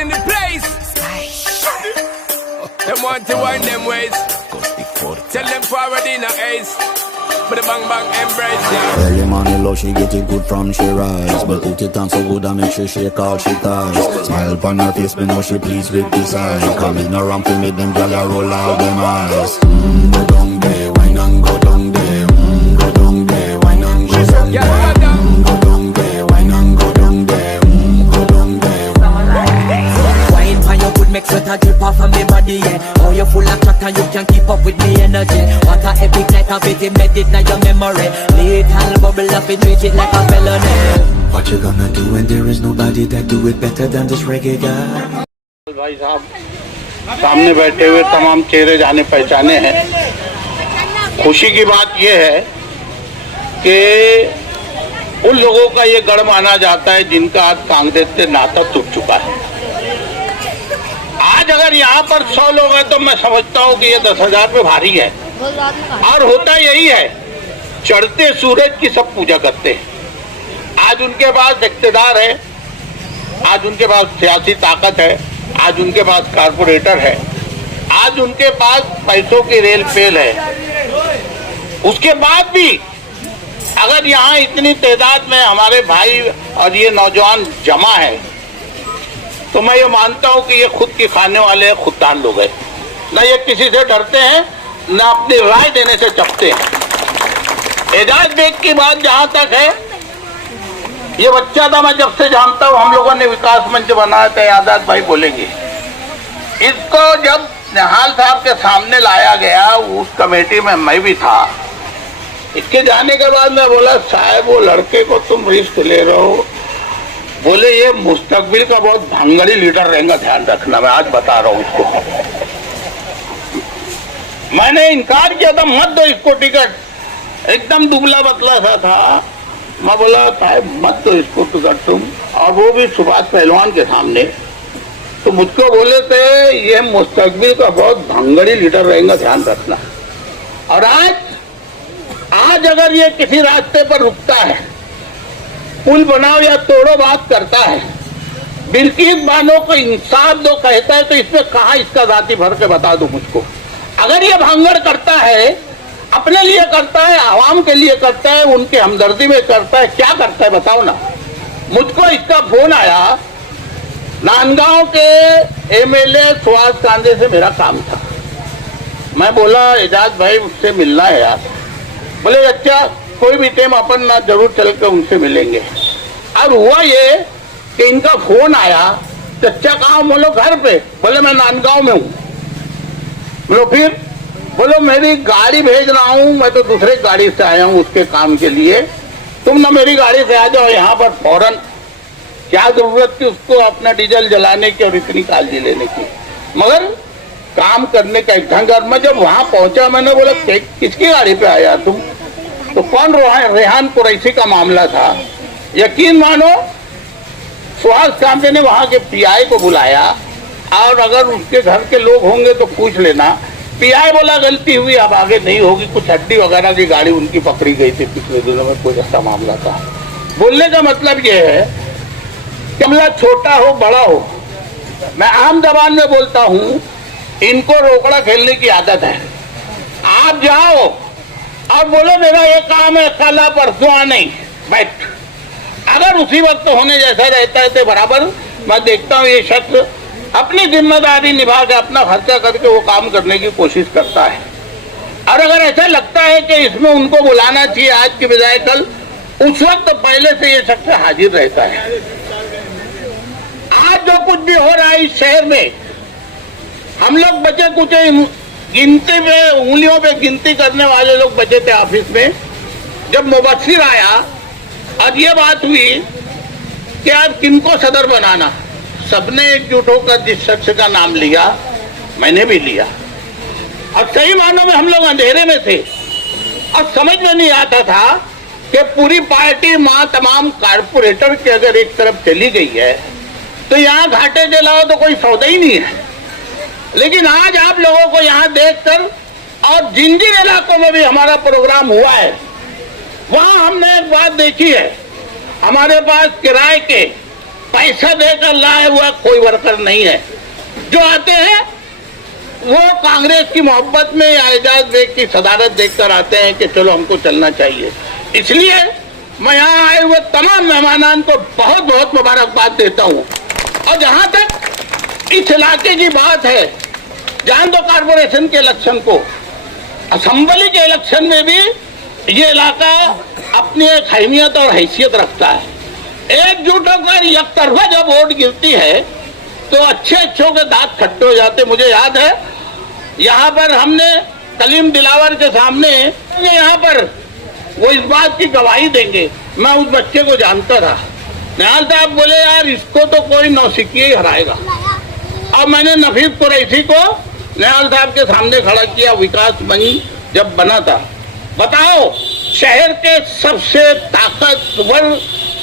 in the place. Them want to wind them ways. Tell them forward in a ace. But the bang bang embrace, yeah. Early morning love, she get it good from she rise. But put it on so good and make sure she call she ties. Smile upon her face, me know she pleased with this eye. Coming around to make them gyal a roll out them eyes. Go down there, wine and go down there. Go down there, wine and go down there. Go down there, wine and go down there. Go down there. Wine for your good, make sweat a drip off of me body, yeah. Oh, you full of chat and you can keep up with me energy. What a epic night of it, embedded in your memory. Little bubble up and treat it like a felony. What you gonna do when there is nobody that do it better than this reggae guy? भाई साहब सामने बैठे हुए तमाम चेहरे जाने पहचाने हैं। खुशी की बात यह है कि उन लोगों का ये गढ़ माना जाता है जिनका आज कांग्रेस से नाता टूट चुका है। आज अगर यहाँ पर 100 लोग हैं तो मैं समझता हूँ कि ये 10,000 पे भारी है। और होता यही है, चढ़ते सूरज की सब पूजा करते हैं। आज उनके पास इख्तिदार है, आज उनके पास सियासी ताकत है, आज उनके पास कारपोरेटर है, आज उनके पास पैसों की रेल पेल है। उसके बाद भी अगर यहाँ इतनी तादाद में हमारे भाई और ये नौजवान जमा है तो मैं ये मानता हूँ कि ये खुद की खाने वाले खुददार लोग हैं। न ये किसी से डरते हैं, न अपनी राय देने से चपते हैं। एजाज बेग की बात जहाँ तक है, ये बच्चा था, मैं जब से जानता हूँ, हम लोगों ने विकास मंच बनाया था, आजाद भाई बोलेंगे। इसको जब निहाल साहब के सामने लाया गया, उस कमेटी में मैं भी था। इसके जाने के बाद मैं बोला, साहब वो लड़के को तुम रिस्क ले रहे हो, बोले ये मुस्तकबिल का बहुत भंगड़ी लीडर रहेगा, ध्यान रखना। मैं आज बता रहा हूँ इसको। मैंने इनकार किया था, मत दो इसको टिकट। एकदम दुबला पतला सा था। मैं बोला साहब मत दो इसको टिकट तुम, और वो भी सुभाष पहलवान के सामने। तो मुझको बोले थे ये मुस्तकबिल का बहुत भंगड़ी लीडर रहेगा, ध्यान रखना। और आज अगर ये किसी रास्ते पर रुकता है, पुल बनाओ या तोड़ो बात करता है, बिल्किस बानो को इंसाफ दो कहता है, तो इसमें कहाँ इसका जाति भर के बता दो मुझको। अगर ये भांगड़ करता है, अपने लिए करता है, आवाम के लिए करता है, उनके हमदर्दी में करता है, क्या करता है बताओ ना। मुझको इसका फोन आया, नांदगांव के एमएलए सुभाष कांदे से मेरा काम था। मैं बोला एजाज भाई उससे मिलना है यार। बोले अच्छा कोई भी टाइम अपन ना जरूर चल के उनसे मिलेंगे। अब हुआ ये कि इनका फोन आया, चच्चा कहाँ? बोलो घर पे। बोले मैं नांदगांव में हूँ। बोलो फिर? बोलो मेरी गाड़ी भेज रहा हूँ, मैं तो दूसरे गाड़ी से आया हूँ उसके काम के लिए, तुम ना मेरी गाड़ी से आ जाओ यहाँ पर फौरन। क्या जरूरत थी उसको अपना डीजल जलाने की और इतनी कालजी लेने की, मगर काम करने का एक ढंग। और मैं जब वहां पहुंचा, मैंने बोला किसकी गाड़ी पे आया तुम? तो कौन? रेहान कुरैशी का मामला था। यकीन मानो सुभाष कांदे ने वहां के पीआई को बुलाया, और अगर उसके घर के लोग होंगे तो पूछ लेना। पीआई बोला गलती हुई, अब आगे नहीं होगी, कुछ हड्डी वगैरह की गाड़ी उनकी पकड़ी गई थी पिछले दिनों में, कोई ऐसा मामला था। बोलने का मतलब ये है कि मामला छोटा हो बड़ा हो, मैं आम जबान में बोलता हूँ, इनको रोकड़ा खेलने की आदत है। आप जाओ और बोलो मेरा ये काम है, कल परसों आ नहीं, बैठ। अगर उसी वक्त होने जैसा रहता है तो बराबर मैं देखता हूँ ये शख्स अपनी जिम्मेदारी निभा के अपना खर्चा करके वो काम करने की कोशिश करता है। और अगर ऐसा लगता है कि इसमें उनको बुलाना चाहिए आज की बजाय कल, उस वक्त पहले से ये शख्स हाजिर रहता है। आज जो कुछ भी हो रहा है इस शहर में, हम लोग बचे कुछ गिनती में, उंगलियों पे गिनती करने वाले लोग बचे थे ऑफिस में। जब मुबस्सिर आया और ये बात हुई कि आप किनको सदर बनाना, सबने एकजुट होकर जिस शख्स का नाम लिया, मैंने भी लिया। और सही मानों में हम लोग अंधेरे में थे और समझ में नहीं आता था कि पूरी पार्टी मां तमाम कारपोरेटर के अगर एक तरफ चली गई है तो यहाँ घाटे के अलावा तो कोई सौदा ही नहीं है। लेकिन आज आप लोगों को यहाँ देखकर, और जिन जिन इलाकों में भी हमारा प्रोग्राम हुआ है, वहां हमने एक बात देखी है, हमारे पास किराए के पैसा देकर लाए हुआ कोई वर्कर नहीं है। जो आते हैं वो कांग्रेस की मोहब्बत में एजाज बेग की सदारत देखकर आते हैं कि चलो हमको चलना चाहिए। इसलिए मैं यहाँ आए हुए तमाम मेहमानान को बहुत बहुत मुबारकबाद देता हूँ। और जहाँ तक इस इलाके की बात है, जान दो कारपोरेशन के इलेक्शन को, असेंबली के इलेक्शन में भी ये इलाका अपनी एक अहमियत और हैसियत रखता है। एकजुट होकर एक तरफा जब वोट गिरती है तो अच्छे अच्छों के दांत खट्टे हो जाते। मुझे याद है यहाँ पर हमने कलीम दिलावर के सामने यहाँ पर वो इस बात की गवाही देंगे, मैं उस बच्चे को जानता था। निहाल साहब बोले यार इसको तो कोई नौसिखिया ही हराएगा। और मैंने नफीस कुरैशी को निहाल साहब के सामने खड़ा किया, विकास बनी जब बना था। बताओ शहर के सबसे ताकतवर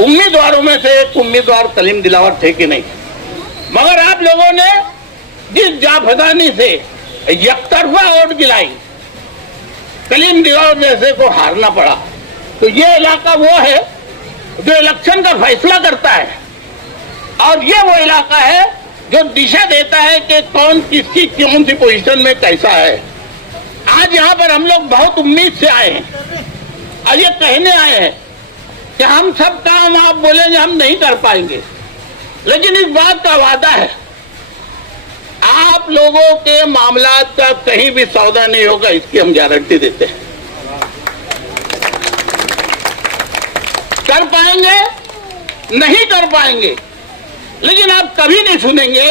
उम्मीदवारों में से एक उम्मीदवार कलीम दिलावर थे कि नहीं? मगर आप लोगों ने जिस जाफदानी से एकतरफा वोट गिराई, कलीम दिलावर जैसे को हारना पड़ा। तो ये इलाका वो है जो इलेक्शन का फैसला करता है, और ये वो इलाका है जो दिशा देता है कि कौन किसकी कौन सी पोजीशन में कैसा है। आज यहाँ पर हम लोग बहुत उम्मीद से आए हैं और ये कहने आए हैं कि हम सब काम आप बोलेंगे हम नहीं कर पाएंगे, लेकिन इस बात का वादा है आप लोगों के मामलात का कहीं भी सौदा नहीं होगा, इसकी हम गारंटी देते हैं। कर पाएंगे नहीं कर पाएंगे, लेकिन आप कभी नहीं सुनेंगे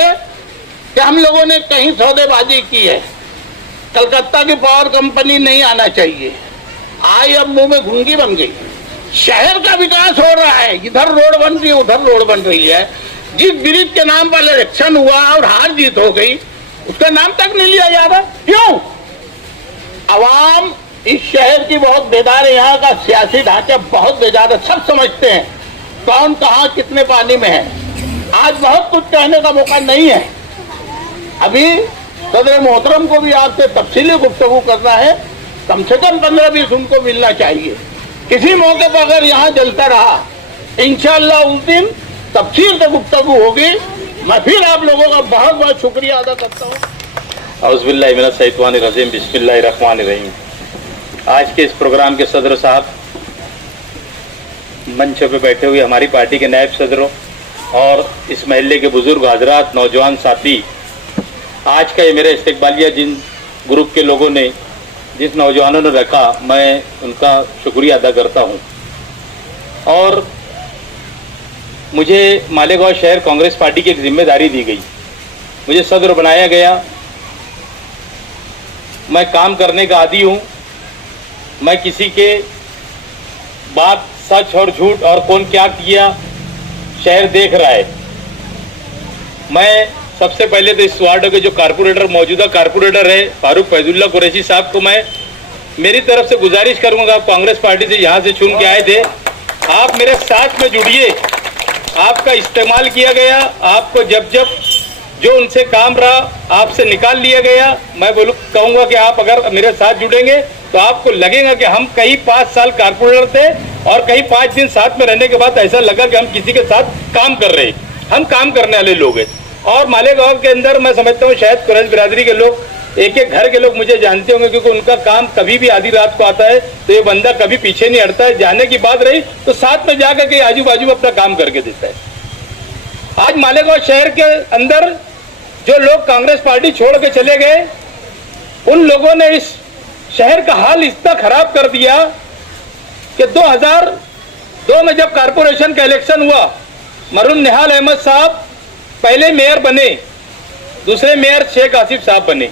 कि हम लोगों ने कहीं सौदेबाजी की है। कलकत्ता की पावर कंपनी नहीं आना चाहिए, आई अब मुंह में घुंगी बन गई। शहर का विकास हो रहा है, इधर रोड बन रही है उधर रोड बन रही है। जिस ब्रिज के नाम पर इलेक्शन हुआ और हार जीत हो गई उसका नाम तक नहीं लिया जा रहा। क्यों? अवाम इस शहर की बहुत बेदार है, यहाँ का सियासी ढांचा बहुत बेदार है। सब समझते हैं कौन कहाँ कितने पानी में है। आज बहुत कुछ कहने का मौका नहीं है। अभी सदर मोहतरम को भी आपसे तफसीली गुफ्तगू करना है, कम से कम 15-20 उनको मिलना चाहिए। किसी मौके पर अगर यहाँ जलता रहा इंशाअल्लाह उस दिन तफसील से गुफ्तगू होगी। मैं फिर आप लोगों का बहुत बहुत शुक्रिया अदा करता हूँ। औज़ुबिल्लाहि मिनश्शैतानिर्रजीम, बिस्मिल्लाहिर्रहमानिर्रहीम। आज के इस प्रोग्राम के सदर साहब, मंच पे बैठे हुए हमारी पार्टी के नायब सदरों और इस महल्ले के बुजुर्ग हजरात, नौजवान साथी, आज का ये मेरा इस्तकबालिया जिन ग्रुप के लोगों ने, जिस नौजवानों ने रखा, मैं उनका शुक्रिया अदा करता हूँ। और मुझे मालेगांव शहर कांग्रेस पार्टी की एक जिम्मेदारी दी गई, मुझे सदर बनाया गया। मैं काम करने का आदी हूँ, मैं किसी के बात सच और झूठ और कौन क्या किया शहर देख रहा है। मैं सबसे पहले तो इस वार्ड के जो कारपोरेटर, मौजूदा कारपोरेटर है फारूक फैजुल्ला कुरैशी साहब को मैं मेरी तरफ से गुजारिश करूंगा, आप कांग्रेस पार्टी से यहाँ से चुन के आए थे, आप मेरे साथ में जुड़िए। आपका इस्तेमाल किया गया, आपको जब जब जो उनसे काम रहा आपसे निकाल लिया गया। मैं कहूँगा कि आप अगर मेरे साथ जुड़ेंगे तो आपको लगेगा कि हम कहीं 5 साल कारपोरेटर थे और कहीं 5 दिन साथ में रहने के बाद ऐसा लगा कि हम किसी के साथ काम कर रहे हैं। हम काम करने वाले लोग हैं। और मालेगांव के अंदर मैं समझता हूँ शायद कुरैश बिरादरी के लोग, एक एक घर के लोग मुझे जानते होंगे, क्योंकि उनका काम कभी भी आधी रात को आता है तो ये बंदा कभी पीछे नहीं हटता है। जाने की बात रही तो साथ में जाकर के आजू बाजू अपना काम करके देता है। आज मालेगांव शहर के अंदर जो लोग कांग्रेस पार्टी छोड़ के चले गए, उन लोगों ने इस शहर का हाल इतना खराब कर दिया कि 2002 में जब कारपोरेशन का इलेक्शन हुआ, मरहूम निहाल अहमद साहब पहले मेयर बने, दूसरे मेयर शेख आसिफ साहब बने।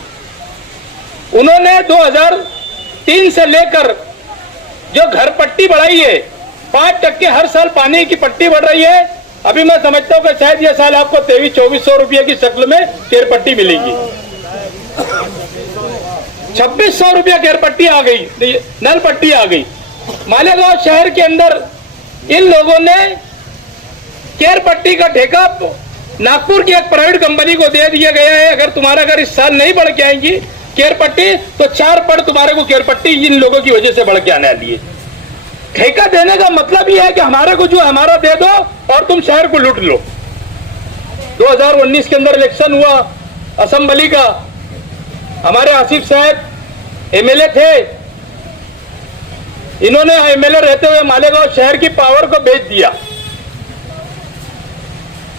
उन्होंने 2003 से लेकर जो घर पट्टी बढ़ाई है, 5% हर साल पानी की पट्टी बढ़ रही है। अभी मैं समझता हूँ कि शायद ये साल आपको 2300-2400 रुपये की शक्ल में केयर पट्टी मिलेगी। 2600 रुपया केयर पट्टी आ गई, नल पट्टी आ गई। मालेगांव शहर के अंदर इन लोगों ने केयर पट्टी का ठेका नागपुर की एक प्राइवेट कंपनी को दे दिया गया है। अगर तुम्हारा घर इस साल नहीं बढ़ के आएंगी केयर पट्टी तो 4 पड़ तुम्हारे को केयर पट्टी इन लोगों की वजह से बढ़ के आने वाली है। ठेका देने का मतलब यह है कि हमारे को जो हमारा दे दो और तुम शहर को लूट लो। 2019 के अंदर इलेक्शन हुआ असेंबली का, हमारे आसिफ साहब एमएलए थे, इन्होंने एमएलए रहते हुए मालेगांव शहर की पावर को बेच दिया।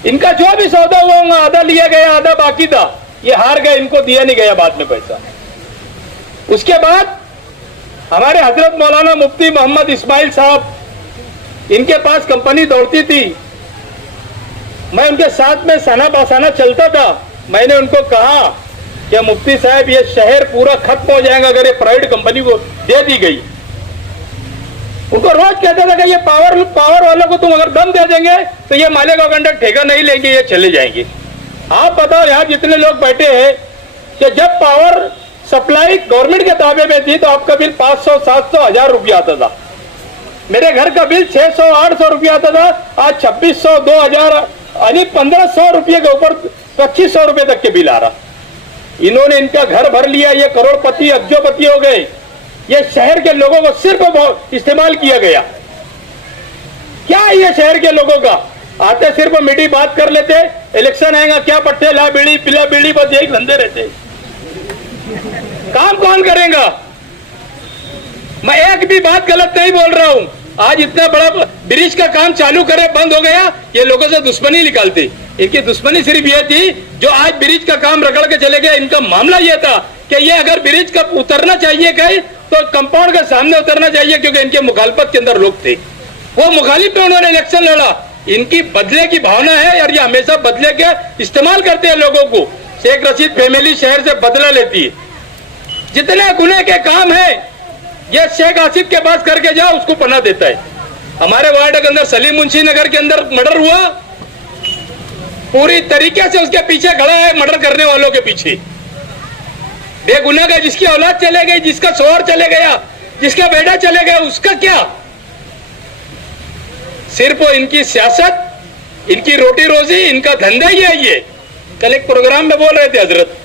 इनका जो भी सौदा हुआ आधा लिया गया, आधा बाकी था, ये हार गए, इनको दिया नहीं गया बाद में पैसा। उसके बाद हमारे हजरत मौलाना मुफ्ती मोहम्मद इस्माइल साहब, इनके पास कंपनी दौड़ती थी, मैं उनके साथ में सना बसाना चलता था। मैंने उनको कहा कि मुफ्ती साहब ये शहर पूरा खत्म हो जाएगा अगर ये प्राइवेट कंपनी को दे दी गई। उनको रोज कहता था कि ये पावर वालों को तुम अगर दम दे देंगे तो ये मालेगांव के अंदर ठेका नहीं लेंगे, ये चले जाएंगे। आप बताओ यहाँ जितने लोग बैठे हैं कि जब पावर सप्लाई गवर्नमेंट के ताबे में थी तो आपका बिल 500, 700, 1000 रुपया आता था। मेरे घर का बिल 600, 800 रुपया आता था, आज 2600, 2000 यानी 1500 रुपये के ऊपर 2500 रुपये तक के बिल आ रहा। इन्होंने इनका घर भर लिया, ये करोड़पति अब्जोपति हो गए। ये शहर के लोगों को सिर्फ इस्तेमाल किया गया। क्या है ये शहर के लोगों का? आते सिर्फ मीठी बात कर लेते, इलेक्शन आएगा क्या पट्टे ला बीड़ी पिला बीड़ी, बस यही धंधे रहते। काम कौन करेगा? मैं एक भी बात गलत नहीं बोल रहा हूं। आज इतना बड़ा ब्रिज का काम चालू करे बंद हो गया, ये लोगों से दुश्मनी निकालते। इनकी दुश्मनी सिर्फ ये थी जो आज ब्रिज का काम रगड़ के चले गए। इनका मामला ये था कि ये अगर ब्रिज का उतरना चाहिए कहीं तो कंपाउंड के सामने उतरना चाहिए, क्योंकि इनके मुखालफत के अंदर लोग थे, वो मुखालिफ में उन्होंने इलेक्शन लड़ा। इनकी बदले की भावना है और ये हमेशा बदले के इस्तेमाल करते हैं लोगों को। शेख रशीद फैमिली शहर से बदला लेती है। जितने गुने के काम है ये शेख आसिफ के पास करके जाओ, उसको पनाह देता है। हमारे वार्ड के अंदर सलीम मुंशी नगर के अंदर मर्डर हुआ, पूरी तरीके से उसके पीछे खड़ा है, मर्डर करने वालों के पीछे। बेगुनाह का जिसकी औलाद चले गई, जिसका शोहर चले गया, जिसका बेटा चले गया, उसका क्या? सिर्फ इनकी सियासत, इनकी रोटी रोजी, इनका धंधा ही है ये। कल एक प्रोग्राम में बोल रहे थे हजरत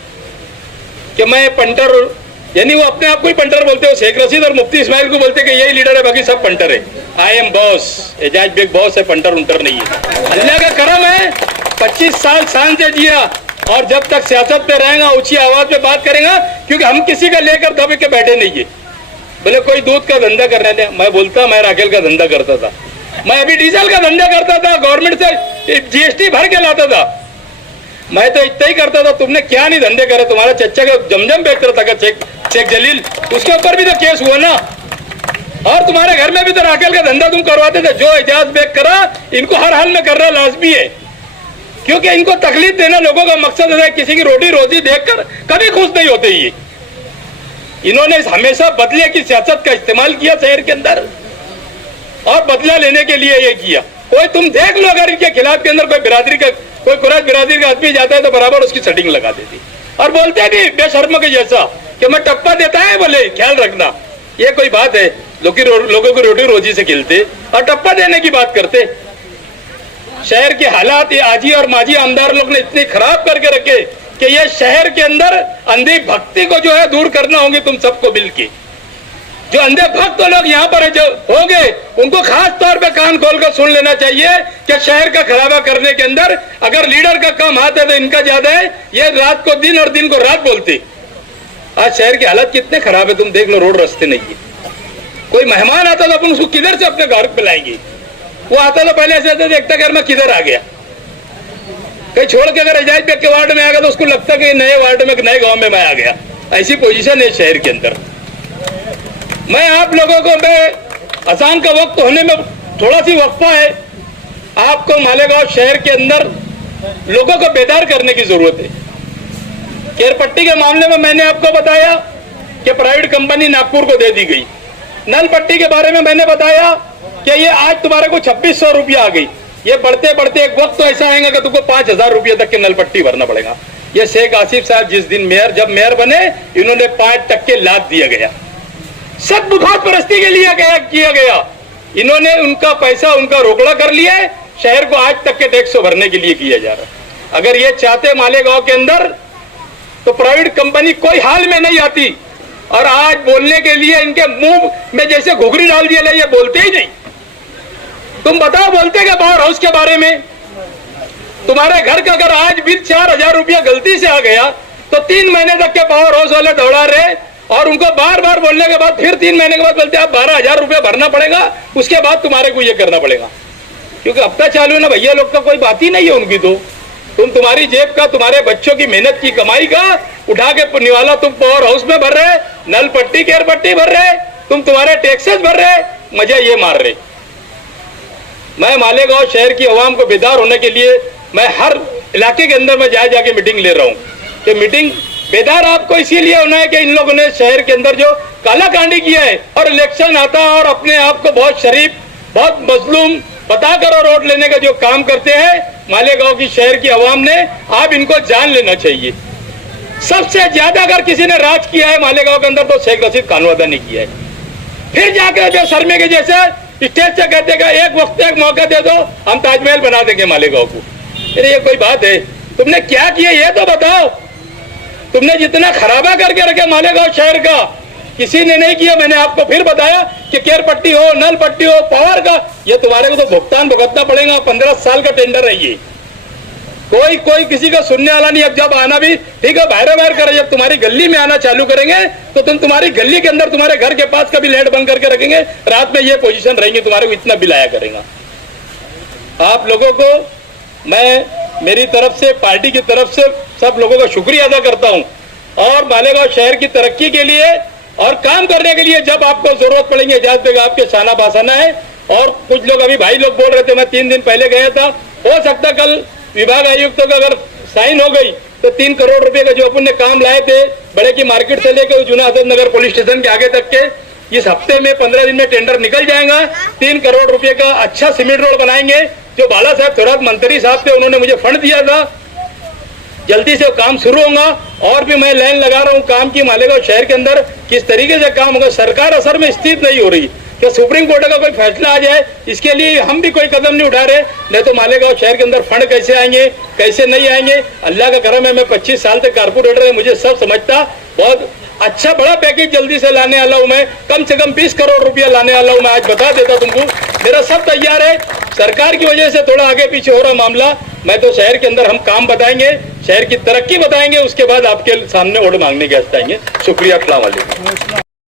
कि मैं पंटर, यानी वो अपने आप को ही पंटर बोलते हो। शेख रशीद और मुफ्ती इस्माइल को बोलते कि यही लीडर है, बाकी सब पंटर है। I am boss, Ejaz Baig boss है, पंटर उंटर नहीं है। अल्लाह का करम है, 25 साल शान से जिया और जब तक सियासत पे रहेगा ऊंची आवाज में बात करेगा, क्योंकि हम किसी का लेकर दबे के बैठे नहीं है। बोले कोई दूध का धंधा करने दे, मैं बोलता मैं राकेल का धंधा करता था, मैं अभी डीजल का धंधा करता था, गवर्नमेंट से जीएसटी भर के लाता था। मैं तो इतना ही करता था, तुमने क्या नहीं धंधे करे? तुम्हारा चच्चा का जमजम बेच रहा था शेख जलील, उसके ऊपर भी तो केस हुआ ना। और तुम्हारे घर में भी तो राकेल का धंधा तुम करवाते थे। जो एजाज बेग करा, इनको हर हाल में करना लाजमी है, क्योंकि इनको तकलीफ देना लोगों का मकसद है। किसी की रोटी रोजी देखकर कभी खुश नहीं होते। ये इन्होंने हमेशा बदले की सियासत का इस्तेमाल किया शहर के अंदर और बदला लेने के लिए ये किया। कोई तुम देख लो, अगर इनके खिलाफ के अंदर कोई बिरादरी का, कोई कुरैश बिरादरी का आदमी जाता है तो बराबर उसकी सेटिंग लगा देती और बोलते भी बेशर्म के जैसा कि मैं टप्पा देता है। बोले ख्याल रखना, ये कोई बात है? लोगों को रोटी रोजी से खिलते और टप्पा देने की बात करते। शहर के हालात ये आजी और माजी आमदार लोग ने इतने खराब करके रखे कि ये शहर के अंदर अंधी भक्ति को जो है दूर करना होगी तुम सबको मिलके। जो अंधे भक्त लोग यहाँ पर जो होंगे उनको खास तौर पे कान खोलकर सुन लेना चाहिए कि शहर का खराबा करने के अंदर अगर लीडर का काम हाथ है तो इनका ज्यादा है। ये रात को दिन और दिन को रात बोलते। आज शहर की हालत कितने खराब है, तुम देख लो, रोड रास्ते नहीं है। कोई मेहमान आता तो अपन उसको किधर से अपने घर पे लाएंगे? वो आता तो पहले ऐसे देखता कि मैं किधर आ गया। कहीं छोड़ के अगर एजाज बेग के वार्ड में आ गया तो उसको लगता कि नए वार्ड में, नए गांव में मैं आ गया। ऐसी पोजीशन है शहर के अंदर। मैं आप लोगों को, मैं अजान का वक्त होने में थोड़ा सी वक्फा है, आपको मालेगांव शहर के अंदर लोगों को बेदार करने की जरूरत है। केरपट्टी के मामले में मैंने आपको बताया कि प्राइवेट कंपनी नागपुर को दे दी गई। नल पट्टी के बारे में मैंने बताया कि ये आज तुम्हारे को 2600 रुपया आ गई। ये बढ़ते बढ़ते एक वक्त तो ऐसा आएगा कि तुमको 5000 रुपये तक के नल पट्टी भरना पड़ेगा। ये शेख आसिफ साहब जिस दिन जब मेयर बने, इन्होंने 5% लाभ दिया गया। सब मुफाद परस्ती के लिए किया गया। इन्होंने उनका पैसा, उनका रोकड़ा कर लिया। शहर को आज तक के टैक्स भरने के लिए किया जा रहा है। अगर ये चाहते मालेगांव के अंदर तो प्राइवेट कंपनी कोई हाल में नहीं आती। और आज बोलने के लिए इनके मुंह में जैसे घुघरी डाल दिया, ये बोलते ही नहीं। तुम बताओ बोलते क्या पावर हाउस के बारे में? तुम्हारे घर का अगर आज भी 4,000 रुपया गलती से आ गया तो 3 महीने तक के पावर हाउस वाले दौड़ा रहे और उनको बार बार बोलने के बाद फिर 3 महीने के बाद बोलते आप 12,000 रुपया भरना पड़ेगा, उसके बाद तुम्हारे को ये करना पड़ेगा, क्योंकि हफ्ता चालू है ना भैया, लोग का कोई बात ही नहीं है उनकी। तो तुम्हारी जेब का, तुम्हारे बच्चों की मेहनत की कमाई का उठा के निवाला तुम पावर हाउस में भर रहे, नल पट्टी केयर पट्टी भर रहे, तुम्हारे टैक्सेस भर रहे, मजा ये मार रहे। मैं मालेगांव शहर की आवाम को बेदार होने के लिए मैं हर इलाके के अंदर में जाके मीटिंग ले रहा हूँ कि मीटिंग बेदार आपको इसीलिए होना है कि इन लोगों ने शहर के अंदर जो कालाकांडी किया है और इलेक्शन आता है और अपने आप को बहुत शरीफ, बहुत मजलूम बताकर और वोट लेने का जो काम करते हैं मालेगांव की शहर की आवाम ने, आप इनको जान लेना चाहिए। सबसे ज्यादा अगर किसी ने राज किया है मालेगांव के अंदर तो शेख रशीद खानवादा ने किया है। फिर जाकर शर्मे के जैसे स्टेज से कहते हैं एक वक्त एक मौका दे दो, हम ताजमहल बना देंगे मालेगांव को। अरे ये कोई बात है? तुमने क्या किया ये तो बताओ। तुमने जितना खराबा करके रखे मालेगांव शहर का किसी ने नहीं किया। मैंने आपको फिर बताया कि केयर पट्टी हो, नल पट्टी हो, पावर का, ये तुम्हारे को तो भुगतान भुगतना पड़ेगा। 15 साल का टेंडर है ये, कोई किसी का सुनने वाला नहीं। अब जब आना भी ठीक है, बाहर करे, जब तुम्हारी गली में आना चालू करेंगे तो तुम्हारी गली के अंदर तुम्हारे घर के पास कभी लाइट बंद करके रखेंगे, रात में ये पोजीशन रहेंगी, तुम्हारे को इतना बिल आया करेगा। आप लोगों को मैं मेरी तरफ से, पार्टी की तरफ से सब लोगों का शुक्रिया अदा करता हूं और मालेगांव शहर की तरक्की के लिए और काम करने के लिए जब आपको जरूरत पड़ेगी इजाजत बेग आपके शाना बासाना है। और कुछ लोग अभी भाई लोग बोल रहे थे, मैं 3 दिन पहले गया था, हो सकता कल विभाग आयुक्तों का अगर साइन हो गई तो 3 करोड़ रुपए का जो अपन ने काम लाए थे बड़े की मार्केट से लेकर जुना हजरत नगर पुलिस स्टेशन के आगे तक के, इस हफ्ते में 15 दिन में टेंडर निकल जाएगा। 3 करोड़ रुपए का अच्छा सीमेंट रोड बनाएंगे। जो बाला साहब थोरात मंत्री साहब थे उन्होंने मुझे फंड दिया था, जल्दी से काम शुरू होगा। और भी मैं लाइन लगा रहा हूँ काम की मालेगांव शहर के अंदर किस तरीके से काम होगा। सरकार असर में स्थित नहीं हो रही कि सुप्रीम कोर्ट का कोई फैसला आ जाए, इसके लिए हम भी कोई कदम नहीं उठा रहे। नहीं तो मालेगांव शहर के अंदर फंड कैसे आएंगे, कैसे नहीं आएंगे। अल्लाह का करम है, मैं 25 साल से कारपोरेटर है, मुझे सब समझता। बहुत अच्छा बड़ा पैकेज जल्दी से लाने वाला हूं मैं, कम से कम 20 करोड़ रुपया लाने वाला हूं मैं। आज बता देता तुमको, मेरा सब तैयार है। सरकार की वजह से थोड़ा आगे पीछे हो रहा मामला। मैं तो शहर के अंदर हम काम बताएंगे, शहर की तरक्की बताएंगे, उसके बाद आपके सामने वोट मांगने के वास्ते आएंगे। शुक्रिया, अस्सलाम वालेकुम।